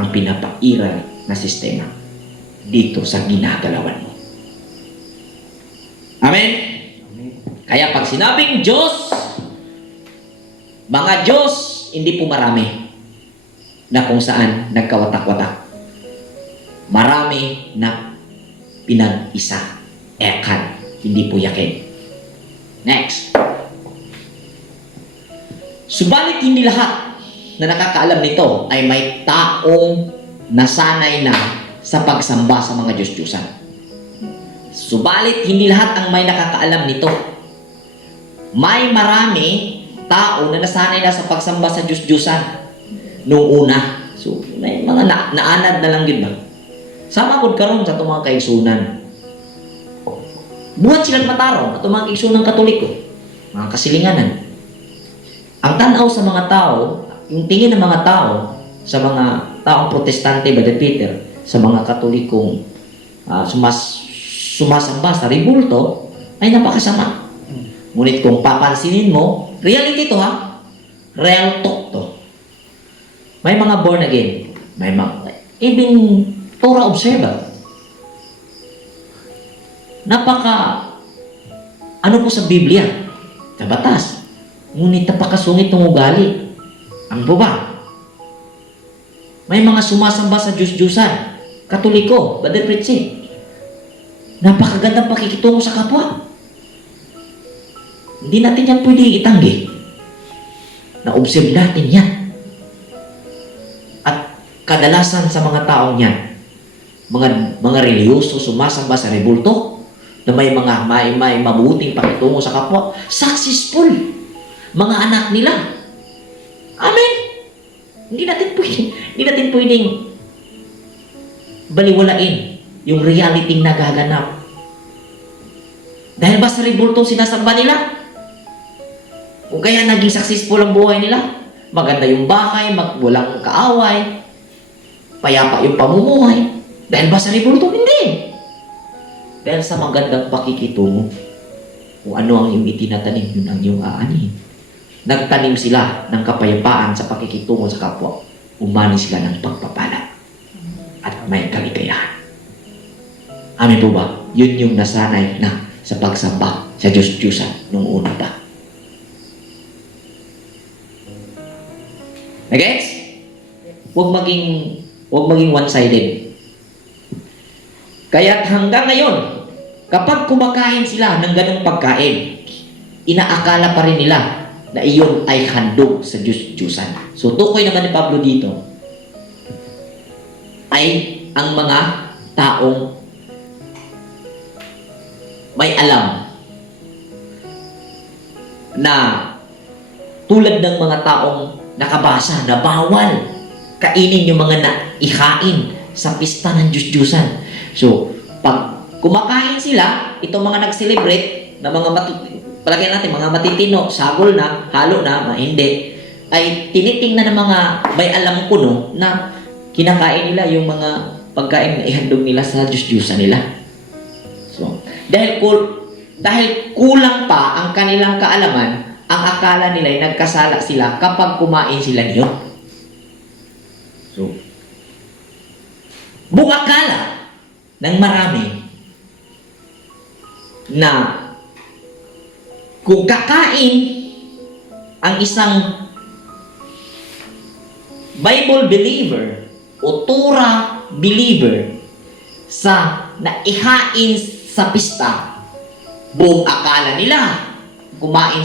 ang pinapairal na sistema dito sa ginagalawan mo. Amen? Kaya pag sinabing Diyos, mga Diyos, hindi po marami na kung saan nagkawatak-watak. Marami na pinag-isa. Ekan, hindi po yakin. Next. Subalit hindi lahat na nakakaalam nito ay may taong nasanay na sa pagsamba sa mga Diyos-Diyusan. Subalit hindi lahat ang may nakakaalam nito. May marami tao na nasanay na sa pagsamba sa Diyos-Diyusan noong una. So, may mga naanad na lang yun ba? Sama ko karon sa itong mga kaigsunan. Buhat silang matarong at mga kaigsunan katoliko. Mga kasilinganan. Ang tanaw sa mga tao, yung tingin ng mga tao sa mga taong protestante, Brother Peter, sa mga katolikong sumasamba sa ribulto, ay napakasama. Ngunit kung papansinin mo, reality to ha? Real talk to. May mga born again. May mga, even Torah observer. Ano po sa Biblia? Sa batas. Ngunit napakasungit ng ugali. Ano po ba? May mga sumasamba sa Diyos-Diyusan. Katoliko, Brother Pritzi. Napakagandang pakikitungo sa kapwa. Hindi natin yan pwede itanggi. Na-observe natin yan. At kadalasan sa mga taong yan, mga reliyoso sumasamba sa rebulto, na may mabuting pakitungo sa kapwa, successful. Mga anak nila. Amen. Hindi natin pwedeng baliwalain yung reality nagaganap. Dahil ba sa rebulto sinasamba nila? O kaya naging successful ang buhay nila? Maganda yung bahay, walang kaaway, payapa yung pamumuhay. Dahil ba sa rebulto? Hindi. Dahil sa magandang pakikitungo. Kung ano ang iyong itinatanim, yun ang iyong aanihin. Nagtanim sila ng kapayapaan sa pakikitungo sa kapwa. Umani sila ng pagpapala. At may kaligayahan. Amin po ba? Yun yung nasanay na sa pagsamba sa Diyos-Diyusan nung una pa. Nagets? Huwag Huwag maging one-sided. Kaya hanggang ngayon, kapag kumakain sila ng ganong pagkain, inaakala pa rin nila na iyon ay handog sa Diyos-Diyusan. So, tukoy naman ni Pablo dito ay ang mga taong may alam na tulad ng mga taong nakabasa na bawal kainin yung mga naihain sa pista ng Diyos-Diyusan. So, pag kumakain sila, itong mga nag-celebrate na mga palagay natin, mga matitino, sagol na, halo na, hindi, ay tinitingnan ng mga may alam kuno na kinakain nila yung mga pagkain na ihandog nila sa Diyos-Diyusan nila. So, dahil kulang pa ang kanilang kaalaman, ang akala nila ay nagkasala sila kapag kumain sila niyo. So, buong akala ng marami na kung kakain ang isang Bible believer o Torah believer sa naihain sa pista, buong akala nila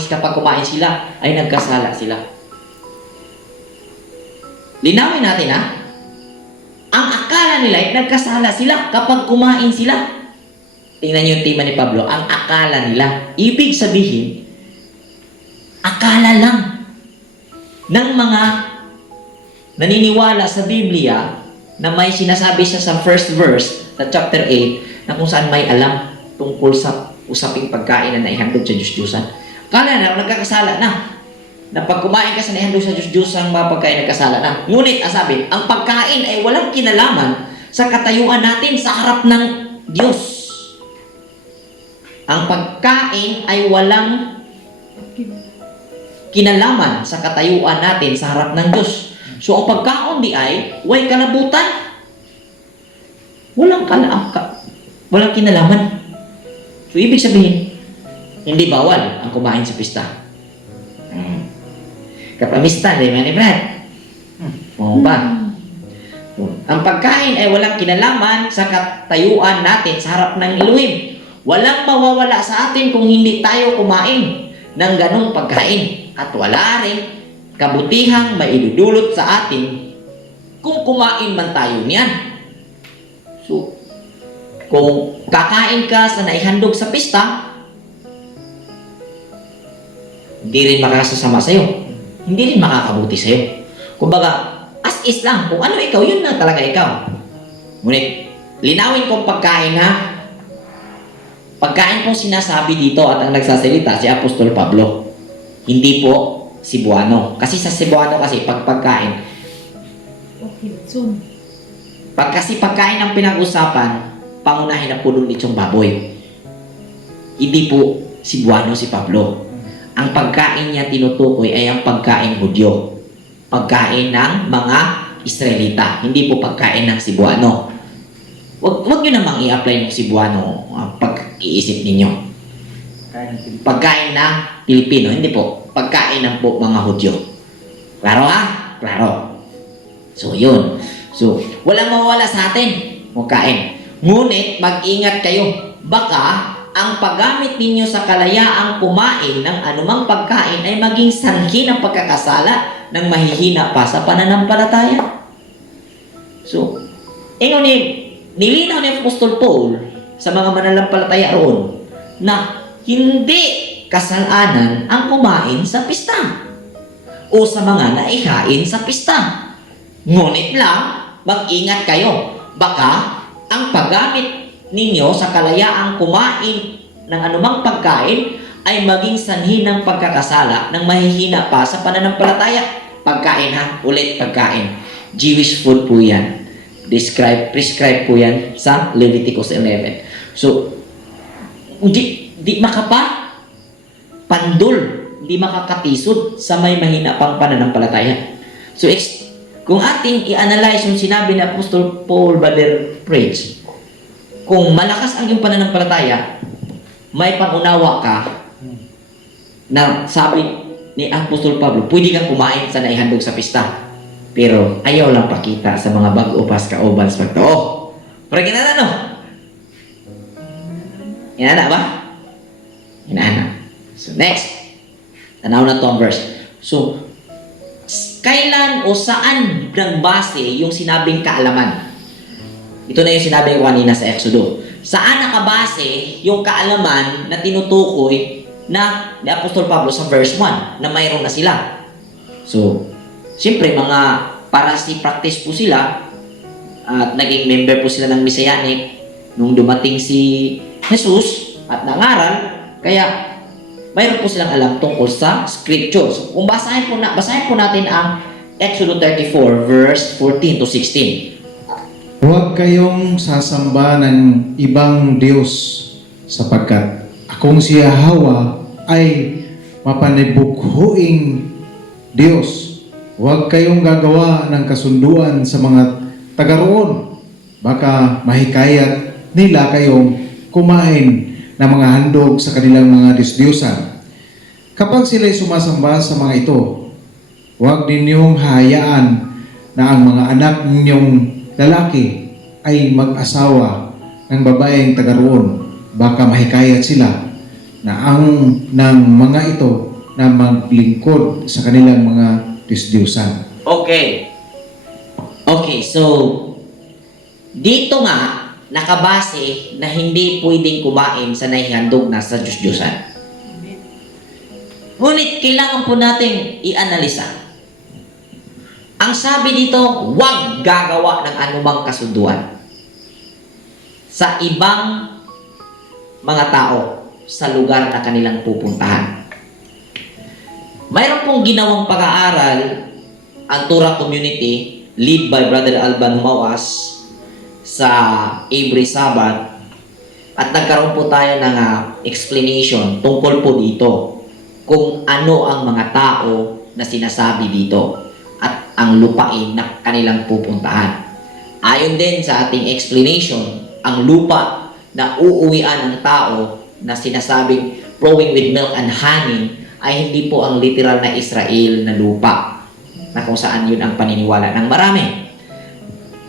kapag kumain sila ay nagkasala sila. Linawin natin ha. Ang akala nila ay nagkasala sila kapag kumain sila. Tingnan niyo yung tema ni Pablo. Ang akala nila. Ibig sabihin, akala lang ng mga naniniwala sa Biblia na may sinasabi siya sa first verse na chapter 8 na kung saan may alam tungkol sa usaping pagkain na naihandog sa Diyos-Diyusan. Akala na nagkakasala na pag kumain ka sa naihandog sa Diyos-Diyusan, mga pagkain nagkasala na. Ngunit, sabi, ang pagkain ay walang kinalaman sa katayuan natin sa harap ng Diyos. Ang pagkain ay walang kinalaman sa katayuan natin sa harap ng Diyos. So, ang pagkaon di ay way kalabutan. Walang kinalaman. So, ibig sabihin, hindi bawal ang kumain sa pista. Kapamista, di ba ni Brad? Oo ba? Ang pagkain ay walang kinalaman sa katayuan natin sa harap ng Elohim. Walang mawawala sa atin kung hindi tayo kumain ng ganong pagkain. At wala rin kabutihang maidudulot sa atin kung kumain man tayo niyan. So, kung kakain ka sa naihandog sa pista, hindi rin makakasama sa'yo. Hindi rin makakabuti sa'yo. Kumbaga, as is lang. Kung ano ikaw, yun na talaga ikaw. Ngunit, linawin kong pagkain ha. Pagkain pong sinasabi dito at ang nagsasalita si Apostol Pablo. Hindi po Cebuano. Kasi sa Cebuano kasi pagkain. Okay, soon. Pag kasi pagkain ang pinag-usapan, pangunahin na pulong litsong baboy. Hindi po Cebuano si Pablo. Ang pagkain niya tinutukoy ay ang pagkain Hudyo. Pagkain ng mga Israelita. Hindi po pagkain ng Cebuano. Huwag nyo namang i-apply ng Cebuano pag-iisip ninyo. Pagkain ng Pilipino. Hindi po. Pagkain ng po mga Hudyo. Klaro ha? Klaro. So, yun. So, walang mawala sa atin. Pagkain. Ngunit, mag-ingat kayo. Baka, ang paggamit ninyo sa kalayaang kumain ng anumang pagkain ay maging sanhi ng pagkakasala ng mahihina pa sa pananampalataya. So, nilinaw ni Apostol Paul sa mga mananampalataya roon na hindi kasalanan ang kumain sa pista o sa mga naihain sa pista. Ngunit lang, mag-ingat kayo. Baka ang paggamit ninyo sa kalayaang kumain ng anumang pagkain ay maging sanhi ng pagkakasala ng mahihina pa sa pananampalataya. Pagkain ha, ulit pagkain. Jewish food po yan. Prescribe po yan sa Leviticus 11. So, di makapandol, di makakatisod sa may mahina pang pananampalataya. So, kung ating i-analyze yung sinabi ni Apostol Paul Bader Preach, kung malakas ang iyong pananampalataya, may pangunawa ka na sabi ni Apostol Pablo, pwede kang kumain sa naihandog sa pista. Pero ayaw lang pakita sa mga bag-o pas kaoban sa pagtao. Pero ginana no? Ginana ba? Ginana. So next, tanaw na to ang verse. So, kailan o saan nagbase yung sinabing kaalaman? Ito na yung sinabi ko kanina sa Exodo. Saan nakabase yung kaalaman na tinutukoy na ni Apostol Pablo sa verse 1 na mayroon na sila? So, siyempre mga practice po sila at naging member po sila ng Messianic nung dumating si Jesus at nangaral, kaya mayroon po silang alam tungkol sa scriptures. Kung basahin po natin ang Exodus 34 verse 14 to 16. Huwag kayong sasamba ng ibang Diyos sapagkat akong si Yahweh ay mapanibukhuing Diyos. Huwag kayong gagawa ng kasunduan sa mga taga roon. Baka mahikayat nila kayong kumain ng mga handog sa kanilang mga Diyos-Diyosan. Kapag sila'y sumasamba sa mga ito, huwag ninyong hayaan na ang mga anak ninyong lalaki ay mag-asawa ng babaeng taga roon. Baka mahikayat sila na ang ng mga ito na maglingkod sa kanilang mga Diyos-Diyosan. Okay. Okay, so dito nga nakabase na hindi pwedeng kumain sa naihandog na sa Diyos-Diyosan. Ngunit kailangan po nating ianalisa. Ang sabi dito, huwag gagawa ng anumang kasunduan sa ibang mga tao sa lugar na kanilang pupuntahan. Mayroon pong ginawang pag-aaral ang Torah Community lead by Brother Alban Humawas sa every Sabbath at nagkaroon po tayo ng explanation tungkol po dito kung ano ang mga tao na sinasabi dito at ang lupain na kanilang pupuntahan. Ayon din sa ating explanation, ang lupa na uuwian ng tao na sinasabing flowing with milk and honey ay hindi po ang literal na Israel na lupa na kung saan yun ang paniniwala ng marami.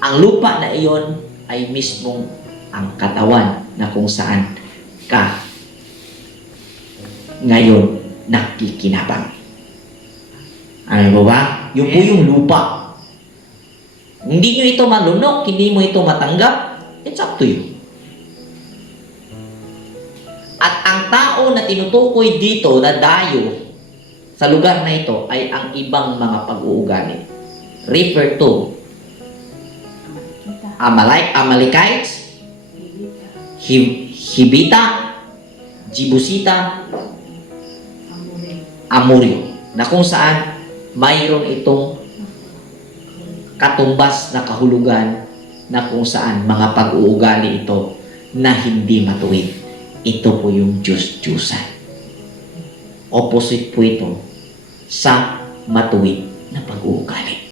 Ang lupa na iyon ay mismong ang katawan na kung saan ka ngayon nakikinabang. Ano ba ba? Yun po yung lupa. Hindi nyo ito malunok, hindi mo ito matanggap, it's up to you. At ang tao na tinutukoy dito na dayo sa lugar na ito ay ang ibang mga pag-uugali. Refer to Amalekites, Hibita, Jebusita, Amoryo, na kung saan mayroon itong katumbas na kahulugan na kung saan mga pag-uugali ito na hindi matuwid. Ito po yung Diyos-Diyusan. Opposite po ito sa matuwid na pag-uugali.